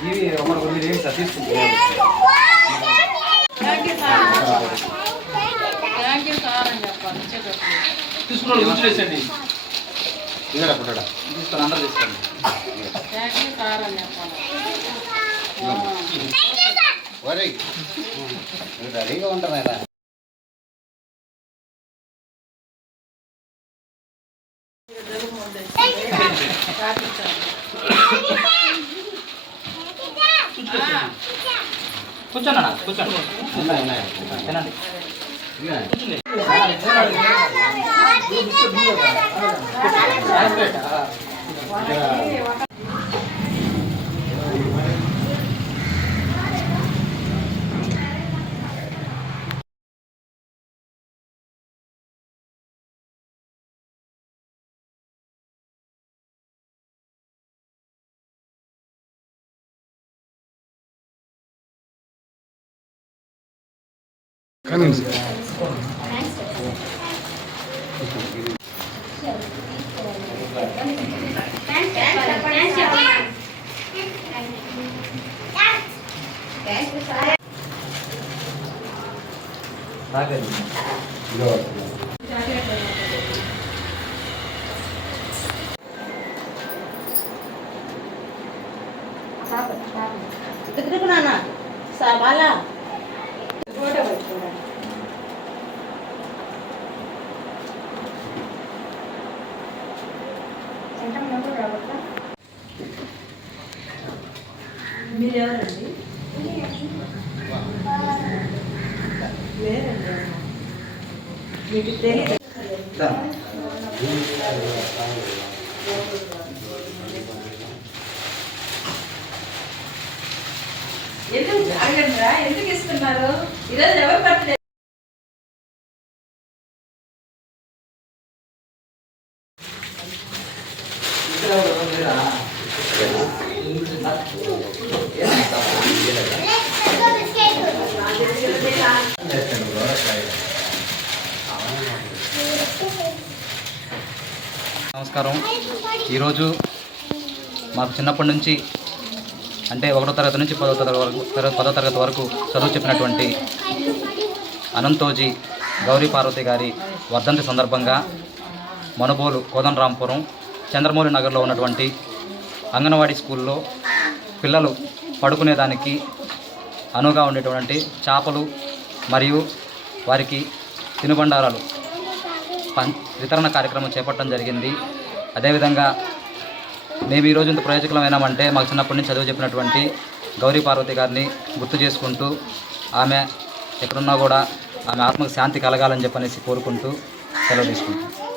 ఇవి ఒకటి కొన్ని ఏమి తీసుకున్నాడు కూర్చోలేసండి అందరూ తీసుకోండి థ్యాంక్ రెడీగా కూర్చోనా కూర్చోండి తినండి சாப்பிடு சாப்பிடு இதுக்கு நானா சா మీరు ఎవరండి లేరండి మీకు తెలియదు. ఎందుకు అడగండి ఎందుకు ఇస్తున్నారు? ఈరోజు ఎవరు బర్త్డే నమస్కారం. ఈరోజు మాకు చిన్నప్పటి నుంచి అంటే ఒకటో తరగతి నుంచి పదో తరగతి వరకు పదో తరగతి వరకు చదువు చెప్పినటువంటి అనంతోజీ గౌరీ పార్వతి గారి వర్ధంతి సందర్భంగా మనుబోలు కోదండరాంపురం చంద్రమౌళి నగర్లో ఉన్నటువంటి అంగన్వాడీ స్కూల్లో పిల్లలు పడుకునేదానికి అనువుగా ఉండేటువంటి చేపలు మరియు వారికి తినుబండారాలు వితరణ కార్యక్రమం చేపట్టడం జరిగింది. అదేవిధంగా మేము ఈరోజు ఇంత ప్రయోజకులమైనామంటే మాకు చిన్నప్పటి నుంచి చదువు చెప్పినటువంటి గౌరీ పార్వతి గారిని గుర్తు చేసుకుంటూ ఆమె ఎక్కడున్నా కూడా ఆమె ఆత్మకు శాంతి కలగాలని చెప్పనేసి కోరుకుంటూ సెలవు తీసుకుంటాం